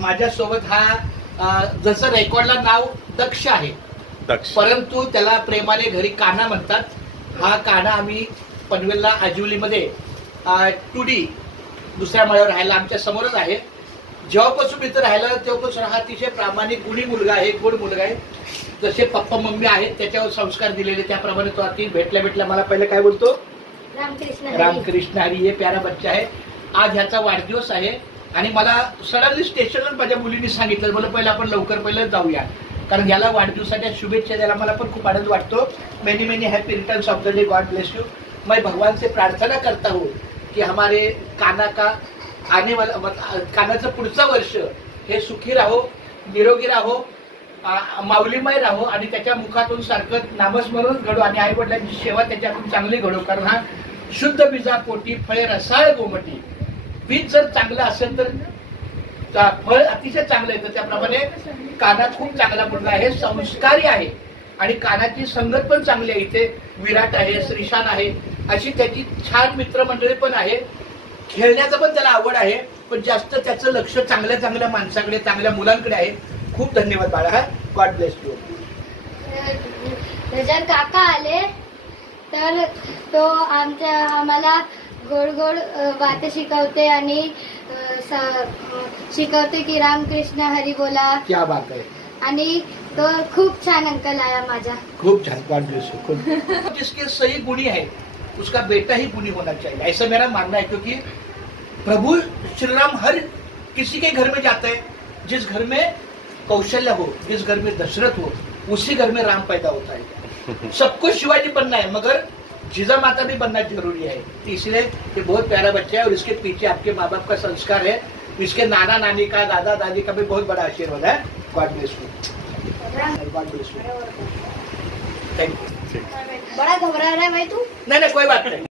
माझ्यासोबत हा जसं रेकॉर्डला नाव दक्ष आहे, परंतु त्याला प्रेमाने घरी कान्हा म्हणतात। हा कान्हा आम्ही पनवेलला आजिवलीमध्ये 2D दुसऱ्या माळ्यावर राहायला आमच्या समोरच आहे। जेव्हापासून इथं राहायला तेव्हापासून हा अतिशय प्रामाणिक गुणी मुलगा आहे, गोड मुलगा आहे। जसे पप्पा मम्मी आहेत त्याच्यावर संस्कार दिलेले त्याप्रमाणे तो अति भेटल्या मला पहिले काय बोलतो, रामकृष्ण हरी। हे प्यारा बच्चा आहे। आज ह्याचा वाढदिवस आहे आणि मला सडनली स्टेशनवर माझ्या मुलीने सांगितलं, बोल पहिलं आपण लवकर जाऊया, कारण याला वाढदिवसाच्या शुभेच्छा द्यायला मला पण खूप आनंद वाटतो। Many many happy returns of the day, God bless you. मैं भगवान से प्रार्थना करता हूँ कि हमारे कान्हा का आने वाला कान्हाचं पुढचं वर्ष हे सुखी राहो, निरोगी राहो, माऊलीमय राहो आणि त्याच्या मुखातून सारखं नामस्मरण घडो आणि आई वडिलांची सेवा त्याच्यातून चांगली घडो। कारण हा शुद्ध बीजा पोटी फळे रसाळ गोमटी। बीज जर चांगलं असेल तर फळ अतिशय चांगलं येतं। त्याप्रमाणे कान्हा खूप चांगला मुलगा आहे, संस्कारी आहे आणि कान्हाची संगत पण चांगली आहे। इथे विराट आहे, श्रीशान आहे, अशी त्याची छान मित्रमंडळी पण आहे। खेळण्याचं पण त्याला आवड आहे, पण जास्त त्याचं लक्ष चांगल्या माणसाकडे, चांगल्या मुलांकडे आहे। खूप धन्यवाद बाळा, गॉड ब्लेस यू। जर काका आले तर तो आम्हाला गोड गोड बातें शिकवते आणि शिकवते की रामकृष्ण हरी बोला। क्या बात आहे। आणि तो खूप छान अंकल आहे माझा, खूप छान, गॉड ब्लेस यू। खूप जिसके सही गुणी है उसका बेटा ही गुणी होना चाहिए, ऐसा मेरा मानना है। क्योंकि प्रभु श्री राम हर किसी के घर में जाते हैं। जिस घर में कौशल्य हो, जिस घर में दशरथ हो, उसी घर में राम पैदा होता है। सबको शिवाजी बनना है मगर जीजा माता भी बनना जरूरी है। इसलिए ये बहुत प्यारा बच्चा है और इसके पीछे आपके माँ बाप का संस्कार है, इसके नाना नानी का, दादा दादी का भी बहुत बड़ा आशीर्वाद है। God bless you, God bless you, thank you. बड़ा घबरा रहा है भाई तू? नहीं कोई बात नहीं।